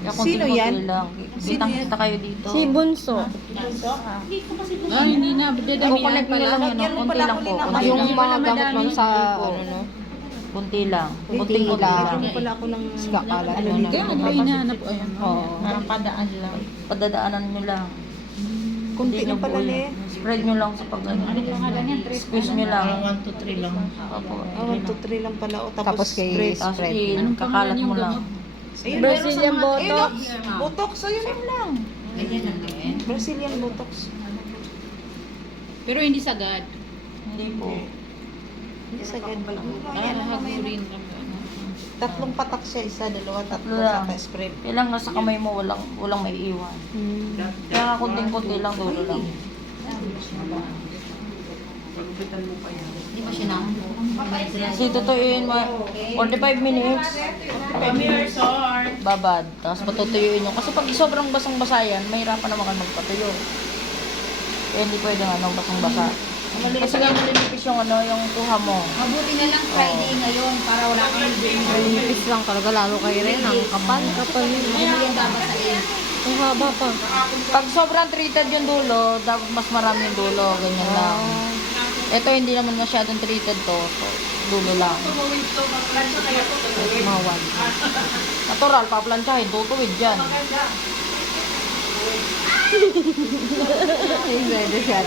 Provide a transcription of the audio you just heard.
Kaya Sino konti-konti yan? lang. Kitang-kita kayo dito. Si Bunso. Ay, hindi na. Dadamihan Kukunik nyo pala. lang yun. Lagyan mo Konti pala lang ako po. nila. Konti Yung lang. mga gamot man sa, ano no? Kunti lang. Kunti Kunti-kunti lang. lang. Lagyan pala ako ng... Kakalat mo na. Kaya may hinahanap ko. Ayan. Oo. Parang padaan lang. Padadaanan nyo lang. Kunti Hindi na nyo pala po yun. eh. Spread nyo lang sa pag ano. Squeeze nyo lang. 1 to 3 lang. Opo. 1, 2, 3 lang pala. O, Tapos kay spray. Tapos spread. Anong kakalat pangalan mo yung lang. gamot? Ayun, Brazilian meron sa mga- Botox. Ayun, Botox. Ayun lang. Ganyan lang din. Brazilian Botox. Pero hindi sagad. Hindi po. Hindi sagad. Ah, hagurin lang. Tatlong patak siya. Isa, dalawa, tatlo. Tatlo lang. Saka spray. Kailangan sa kamay mo walang may iwan. Hmm. Kaya kunting-kunti lang, dulo lang. Hindi pa siya na. Kasi tutuyin mo, 45 minutes, babad. Tapos patutuyuin nyo. Kasi pag sobrang basang-basa yan, mahirapan naman kayo magpatuyo. Kaya hindi pwede basang-basa. Kasi nga malinipis yung yung tuha mo. Mabuti na lang Friday ngayon para wala kang Manipis lang talaga, lalo kay Ren. Ang kapal. Kapal yun. Hindi yan babasahin. Ang haba pa. Pag sobrang treated yung dulo, dapat mas marami yung dulo. Ganyan lang. Ito hindi naman masyadong treated to. So, dulo lang. Mawal. Natural, paplansyahin, tutuwid dyan. Ay, pwede siya.